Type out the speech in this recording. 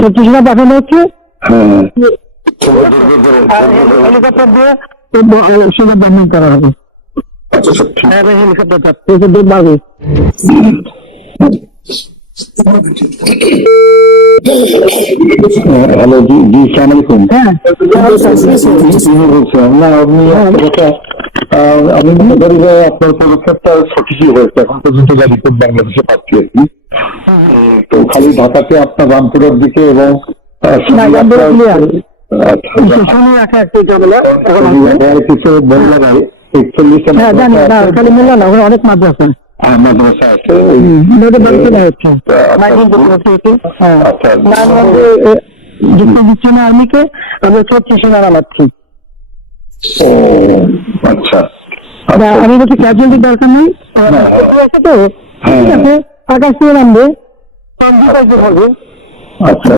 ছত্রিশটা পাঠানো হচ্ছে, হ্যাঁ হেলিকপ্টার দিয়ে সেটা বন্ধন করা হবে। আচ্ছা আচ্ছা, ঠিক হেলিকপ্টার বাড়বে। হ্যালো, জি জি, সালাম আলাইকুম। হ্যাঁ বলছিলাম না, আপনি একটা কথা, আমি মনে করি যে আপনার পদক্ষেপটা সঠিকই হয়েছে, এখন পর্যন্ত যা রিপোর্ট বাংলাদেশে পাচ্ছি আর কি। তো খালি ঢাকাতে আপনার রামপুরের দিকে এবং কিছু বললো না, 41 খালি মোল্লা না, ওখানে অনেক মাদ্রাসা মাদ্রাসা আছে। আর্মিকে আমরা 36 নামাচ্ছি। আচ্ছা, আমি বলছি ক্যাজুয়ালিটির দরকার নেই, তো ঠিক আছে, আকাশ থেকে নামবে, হবে। আচ্ছা।